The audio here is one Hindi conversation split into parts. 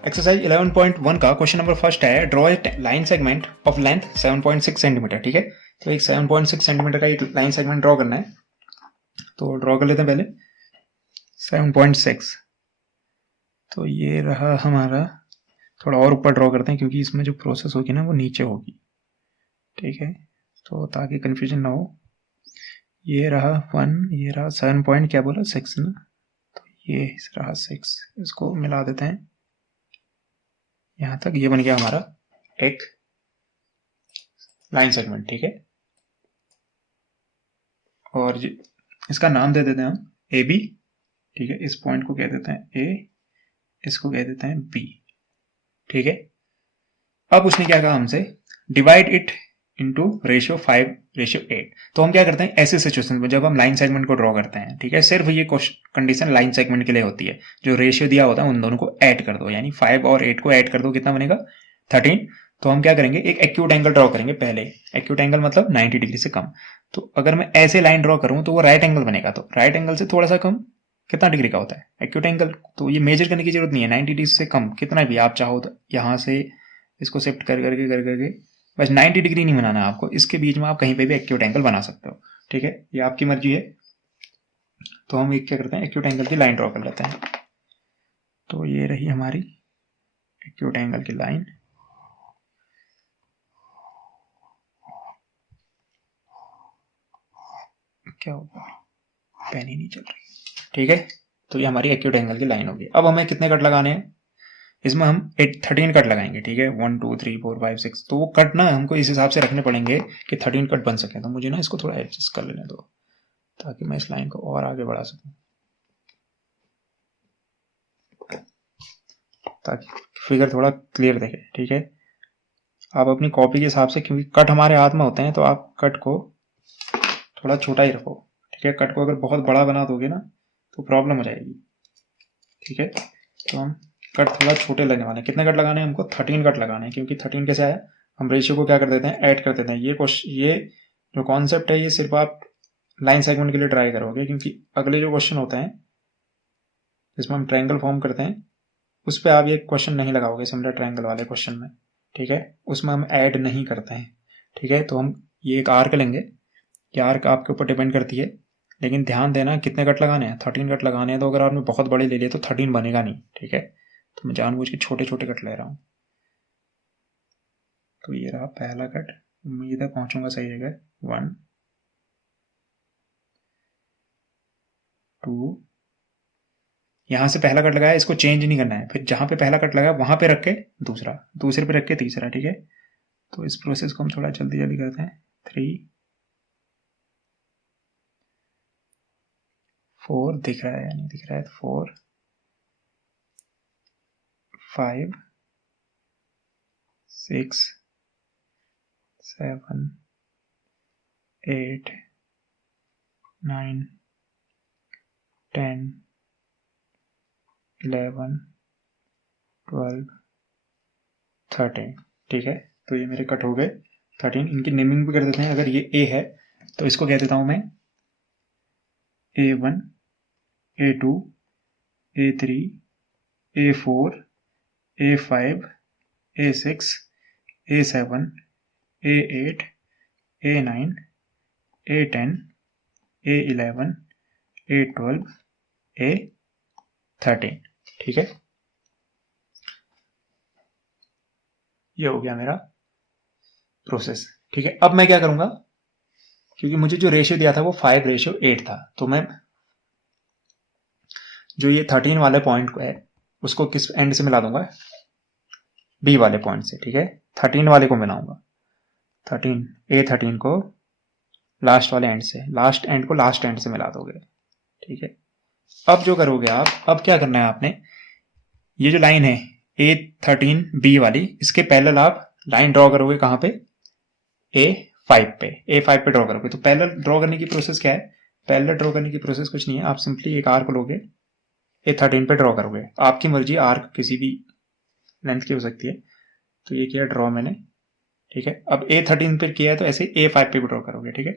एक्सरसाइज 11.1 का क्वेश्चन नंबर फर्स्ट है, draw a line segment of length 7.6 centimetre. ठीक है, तो एक 7.6 सेंटीमीटर का एक लाइन सेगमेंट ड्रॉ करना है। तो ड्रॉ कर लेते हैं पहले 7.6। तो ये रहा हमारा, थोड़ा और ऊपर ड्रॉ करते हैं क्योंकि इसमें जो प्रोसेस होगी ना वो नीचे होगी। ठीक है, तो ताकि कंफ्यूजन ना हो। ये रहा 1, ये रहा 7 पॉइंट क्या बोला 6 ना, तो ये रहा 6। इसको मिला देते हैं यहाँ तक। ये बन गया हमारा एक लाइन सेगमेंट। ठीक है, और इसका नाम दे देते हैं हम ए बी। ठीक है, इस पॉइंट को कह देते हैं ए, इसको कह देते हैं बी। ठीक है, अब उसने क्या कहा हमसे, डिवाइड इट इंटू रेशियो 5:8। तो हम क्या करते हैं ऐसे सिचुएशन में जब हम लाइन सेगमेंट को ड्रॉ करते हैं, ठीक है, सिर्फ ये कंडीशन लाइन सेगमेंट के लिए होती है। जो रेशियो दिया होता है उन दोनों को ऐड कर दो, यानी 5 और 8 को ऐड कर दो, कितना बनेगा 13। तो हम क्या करेंगे, एक एक्यूट एंगल ड्रॉ करेंगे पहले। एक्यूट एंगल मतलब 90 डिग्री से कम। तो अगर मैं ऐसे लाइन ड्रॉ करूं तो वो राइट एंगल बनेगा। तो राइट एंगल से थोड़ा सा कम कितना डिग्री का होता है एक्यूट एंगल। तो ये मेजर करने की जरूरत नहीं है, 90 डिग्री से कम कितना भी आप चाहो तो यहां से इसको शिफ्ट कर करके बस 90 डिग्री नहीं बनाना है आपको, इसके बीच में आप कहीं पे भी एक्यूट एंगल बना सकते हो। ठीक है, ये आपकी मर्जी है। तो हम एक क्या करते हैं, एक्यूट एंगल की लाइन ड्रॉ कर लेते हैं। तो ये रही हमारी एक्यूट एंगल की लाइन। क्या होगा, पेन ही नहीं चल रही। ठीक है, तो ये हमारी एक्यूट एंगल की लाइन होगी। अब हमें कितने कट लगाने हैं, इसमें हम 13 कट लगाएंगे। ठीक है, 1 2 3 4 5 6। तो वो कट ना हमको इस हिसाब से रखने पड़ेंगे कि 13 कट बन सके। तो मुझे ना इसको थोड़ा एडजस्ट कर लेने दो ताकि मैं इस लाइन को और आगे बढ़ा सकूं, ताकि फिगर थोड़ा क्लियर दिखे। ठीक है, आप अपनी कॉपी के हिसाब से, क्योंकि कट हमारे हाथ में होते हैं, तो आप कट को थोड़ा छोटा ही रखो। ठीक है, कट को अगर बहुत बड़ा बना दोगे ना तो प्रॉब्लम हो जाएगी। ठीक है, तो हम कट थोड़ा छोटे लगने वाले हैं। कितने कट लगाने हैं हमको, 13 कट लगाने हैं। क्योंकि 13 कैसे आया, हम रेशियो को क्या कर देते हैं, ऐड कर देते हैं। ये जो कॉन्सेप्ट है ये सिर्फ आप लाइन सेगमेंट के लिए ट्राई करोगे, क्योंकि अगले जो क्वेश्चन होते हैं जिसमें हम ट्रायंगल फॉर्म करते हैं उस पर आप ये क्वेश्चन नहीं लगाओगे, सिमिलर ट्रायंगल वाले क्वेश्चन में। ठीक है, उसमें हम ऐड नहीं करते हैं। ठीक है, तो हम ये एक आर्क लेंगे। ये आर्क आपके ऊपर डिपेंड करती है, लेकिन ध्यान देना कितने कट लगाने हैं, 13 कट लगाने हैं। तो अगर आपने बहुत बड़े ले लिए तो 13 बनेगा नहीं। ठीक है, तो मैं जानबूझ के छोटे छोटे कट ले रहा हूं। तो ये रहा पहला कट, उम्मीद है पहुंचूंगा सही जगह। 1 2, यहां से पहला कट लगाया, इसको चेंज नहीं करना है। फिर जहां पे पहला कट लगाया वहां पे रख के दूसरा, दूसरे पे रख के तीसरा। ठीक है, तो इस प्रोसेस को हम थोड़ा जल्दी जल्दी करते हैं। 3 4 दिख रहा है या नहीं दिख रहा है, 4 5 6 7 8 9 10 11 12 13। ठीक है, तो ये मेरे कट हो गए 13। इनकी नेमिंग भी कर देते हैं। अगर ये ए है तो इसको कह देता हूं मैं A1 A2 A3 A4 A5 A6 A7 A8 A9 A10 A11 A12 A13। ठीक है, ये हो गया मेरा प्रोसेस। ठीक है, अब मैं क्या करूंगा, क्योंकि मुझे जो रेशियो दिया था वो 5:8 था, तो मैं जो ये 13 वाले पॉइंट को है उसको किस एंड से मिला दूंगा, बी वाले पॉइंट से। ठीक है, 13 वाले को मिलाऊंगा, 13 को लास्ट वाले एंड से, लास्ट एंड को लास्ट एंड से मिला दोगे। ठीक है, अब जो करोगे आप, अब क्या करना है आपने, ये जो लाइन है A13 बी वाली, इसके पैरेलल आप लाइन ड्रॉ करोगे। कहां पे, A5 पे ड्रॉ करोगे। तो पैरेलल ड्रॉ करने की प्रोसेस क्या है, पैरेलल ड्रॉ करने की प्रोसेस कुछ नहीं है, आप सिंपली एक आर्क लोगे, A13 पे ड्रॉ करोगे। आपकी मर्जी, आर्क किसी भी लेंथ की हो सकती है। तो ये किया ड्रॉ मैंने। ठीक है, अब A13 पे किया है तो ऐसे A5 पे भी ड्रॉ करोगे। ठीक है,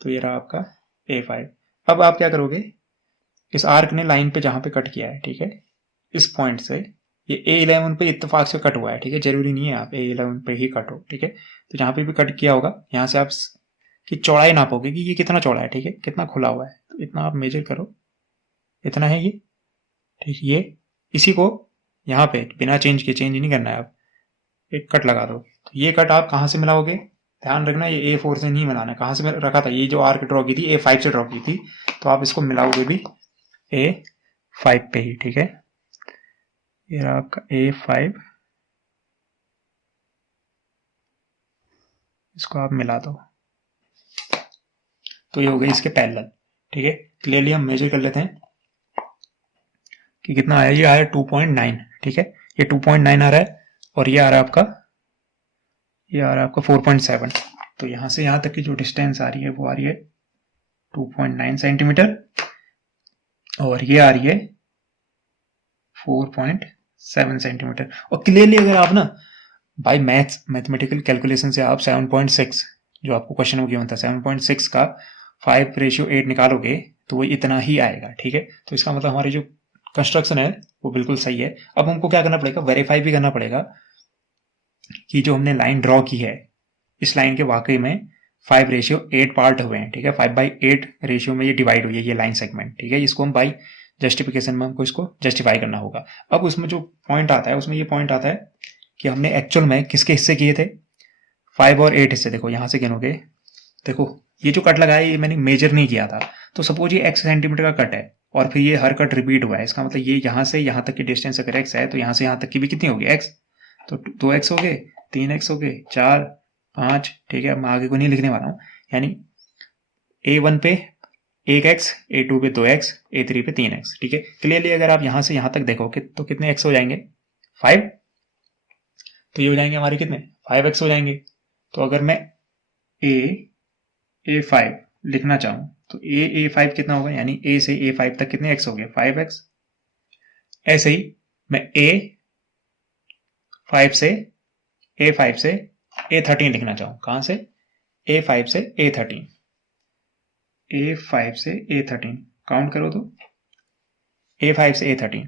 तो ये रहा आपका A5। अब आप क्या करोगे, इस आर्क ने लाइन पे जहां पे कट किया है, ठीक है, इस पॉइंट से ये A11 पे इत्तेफाक से कट हुआ है, ठीक है, जरूरी नहीं है आप A11 पे ही कट हो, ठीक है। तो जहाँ पे भी कट किया होगा यहाँ से आप की चौड़ाई नापोगे कि ये कितना चौड़ा है, ठीक है, कितना खुला हुआ है, तो इतना आप मेजर करो, इतना है ये, ठीक। ये इसी को यहाँ पे बिना चेंज के, चेंज नहीं करना है, आप एक कट लगा दो। तो ये कट आप कहाँ से मिलाओगे, ध्यान रखना ये A4 से नहीं मिलाना है, कहाँ से रखा था, ये जो आर्क ड्रॉ की थी A5 से ड्रॉ की थी, तो आप इसको मिलाओगे भी A5 पे ही, ठीक है। ये रहा आपका A5, इसको आप मिला दो, तो ये हो गए इसके पैरेलल, ठीक है। क्लियरली हम मेजर कर लेते हैं कि कितना आया, ये आ रहा है 2.9, ठीक है, ये 2.9 आ रहा है, और ये आ रहा है आपका, ये आ रहा है आपका 4.7। तो यहां से यहां तक की जो डिस्टेंस आ रही है वो आ रही है 2.9 सेंटीमीटर, और ये आ रही है 4.7 सेंटीमीटर। और क्लियरली अगर आप ना बाय मैथमेटिकल कैलकुलेशन से आप 7.6 जो आपको क्वेश्चन में गिवन था 7.6 का 5:8 निकालोगे तो वो इतना ही आएगा, ठीक है। तो इसका मतलब हमारी जो कंस्ट्रक्शन है वो बिल्कुल सही है। अब हमको क्या करना पड़ेगा, वेरीफाई भी करना पड़ेगा कि जो हमने लाइन ड्रॉ की है इस लाइन के वाकई में 5:8 पार्ट हुए हैं, ठीक है, 5/8 रेशियो में ये डिवाइड हुई है ये लाइन सेगमेंट, ठीक है। इसको हम बाई जस्टिफिकेशन में हमको इसको जस्टिफाई करना होगा। अब उसमें जो पॉइंट आता है उसमें ये पॉइंट आता है कि हमने एक्चुअल में किसके हिस्से किए थे, 5 और 8 हिस्से। देखो यहां से गिनोगे, देखो ये जो कट लगाया ये मैंने मेजर नहीं किया था, तो सपोज ये x सेंटीमीटर का कट है और फिर ये हर कट रिपीट हुआ है, इसका मतलब ये यहां से यहां तक की डिस्टेंस अगर x है तो यहां से यहां तक की भी कितनी होगी x, तो 2x हो गए, 3x हो गए, 4, 5, ठीक है। मैं आगे को नहीं लिखने वाला हूं, यानी A1 पे 1x, A2 पे 2x, A3 पे 3x, ठीक है। क्लियरली अगर आप यहां से यहां तक देखोगे तो कितने x हो जाएंगे, 5, तो ये हो जाएंगे हमारे कितने 5x हो जाएंगे। तो अगर मैं A5 लिखना चाहूं तो A5 कितना होगा, यानी A से A5 तक कितने x हो गए, 5x। ऐसे ही मैं A5 से A13 लिखना चाहूं, कहां से, A5 से A13, A5 से A13 काउंट करो तो A5 से A13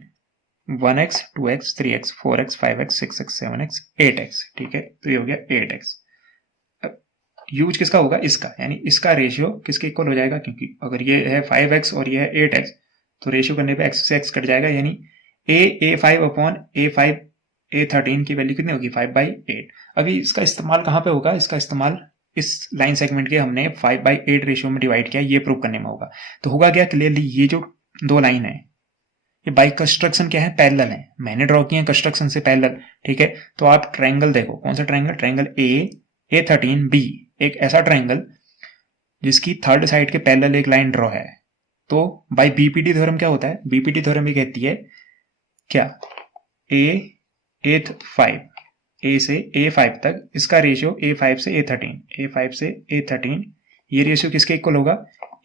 1x, 2x, 3x, 4x, 5x, 6x, 7x, 8x, ठीक है। तो ये हो गया 8x। यूज किसका होगा, इसका, यानी इसका रेशियो किसके इक्वल हो जाएगा, क्योंकि अगर ये है 5x और ये है 8x तो रेशियो करने पे x से x कट जाएगा, यानी A5 अपॉन A5 A13 की वैल्यू कितनी होगी, 5/8। अभी इसका इस्तेमाल कहां पे होगा, इसका इस्तेमाल इस लाइन सेगमेंट के हमने 5/8 रेशियो में डिवाइड किया ये प्रूव करने में होगा। तो होगा क्या, क्लियरली ये जो दो लाइन है ये बाई कंस्ट्रक्शन क्या है, पैरेलल है, मैंने ड्रॉ किया कंस्ट्रक्शन से पैरेलल, ठीक है। तो आप ट्रायंगल देखो, कौन सा ट्रायंगल, ट्रायंगल A13B, एक ऐसा ट्रायंगल जिसकी थर्ड साइड के पैरेलल एक लाइन ड्रॉ है। तो बाय बीपीटी थ्योरम क्या होता है, बीपीटी थ्योरम ये कहती है क्या, A5 A से A5 तक इसका रेशियो A5 से A13 ये रेशियो किसके इक्वल होगा,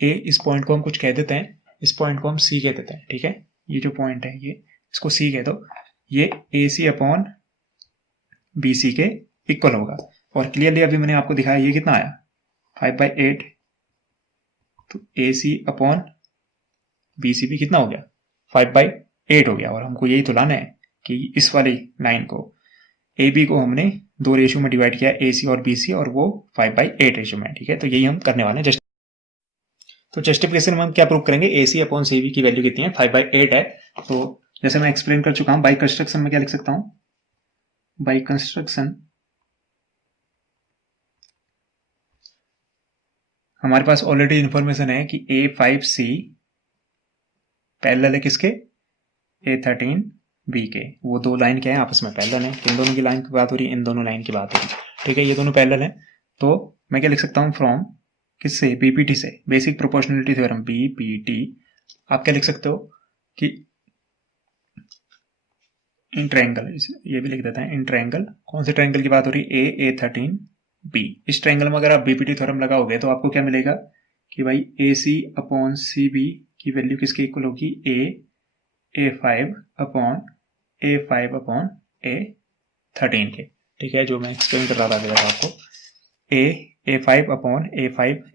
A, इस पॉइंट को हम कुछ कह देते हैं, इस पॉइंट को हम C कह देते हैं, ठीक है। ये जो पॉइंट है ये इसको C कह दो, ये AC अपॉन BC के इक्वल होगा। और क्लियरली अभी मैंने आपको दिखाया ये कितना आया 5/8, तो AC अपॉन BC भी कितना हो गया 5/8 हो गया। और हमको यही तो लाना है कि इस वाली लाइन को AB को हमने दो रेशियो में डिवाइड किया AC और BC, और वो 5/8 रेशियो में, ठीक है। तो यही हम करने वाले हैं। तो जस्टिफिकेशन में हम क्या प्रूव करेंगे, AC अपॉन CB की वैल्यू कितनी है, 5/8 है। तो जैसे मैं एक्सप्लेन कर चुका हूं, बाई कंस्ट्रक्शन में क्या लिख सकता हूं, बाई कंस्ट्रक्शन हमारे पास ऑलरेडी इंफॉर्मेशन है कि A5C पैरेलल है किसके, A13B के। वो दो लाइन क्या है आपस में पैरेलल है, किन दोनों की लाइन की बात हो रही है, इन दोनों लाइन की बात हो रही है, ठीक है। ये दोनों पैरेलल है। तो मैं क्या लिख सकता हूं, फ्रॉम किससे, बीपीटी से, बेसिक प्रोपोर्शनलिटी थ्योरम, बीपीटी। आप क्या लिख सकते हो कि इन ट्रायंगल, ये भी लिख देते हैं, इन ट्रायंगल, कौन से ट्रायंगल की बात हो रही है, A13B। इस ट्रायंगल में अगर आप बीपीटी थ्योरम लगाओगे तो आपको क्या मिलेगा कि भाई AC अपॉन CB की वैल्यू किसके इक्वल होगी, A5 अपॉन A13 के, ठीक है। जो मैं एक्सप्लेन कर रहा था अभी तक आपको, A5 upon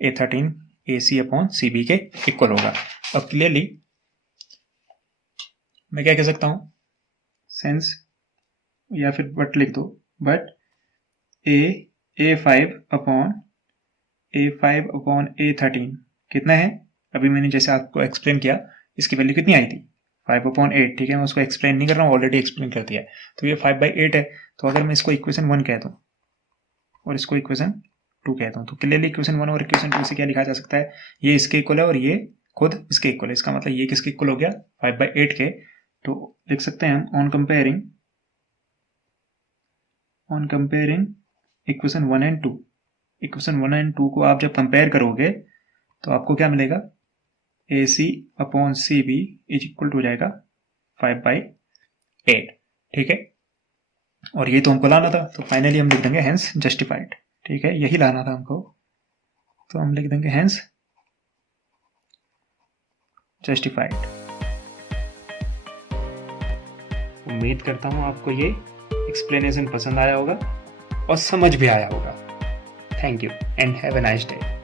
A13 AC upon CB के इक्वल होगा। अब क्लियरली मैं क्या कह सकता हूं, सिंस या फिर बट लिख दो, बट A5/A13 कितना है? अभी मैंने जैसे आपको एक्सप्लेन किया, इसकी वैल्यू कितनी आई थी? 5/8। ठीक है, मैं उसको एक्सप्लेन नहीं कर रहा हूँ, ऑलरेडी एक्सप्लेन कर दिया है। तो ये 5/8 है। तो अगर मैं इसको इक्वेशन 1 कहता हूँ और इसको इक्वेशन 2 कहता हूँ, तो क्लियरली इक्वेशन 1 और इक्वेशन 2 से क्या लिखा जा सकता है? ये इसके इक्वल है और ये खुद इसके इक्वल है। इसका मतलब ये किसके इक्वल हो गया? 5/8 के। तो लिख सकते हैं हम on comparing equation 1 and 2। Equation 1 and 2 को आप जब कंपेयर करोगे तो आपको क्या मिलेगा? AC/CB इज इक्वल टू हो जाएगा 5/8। ठीक है, और ये तो हमको लाना था, तो फाइनली हम लिख देंगे हेंस जस्टिफाइड। ठीक है, यही लाना था हमको, तो हम लिख देंगे हेंस जस्टिफाइड। उम्मीद करता हूँ आपको ये एक्सप्लेनेशन पसंद आया होगा और समझ भी आया होगा। Thank you and have a nice day.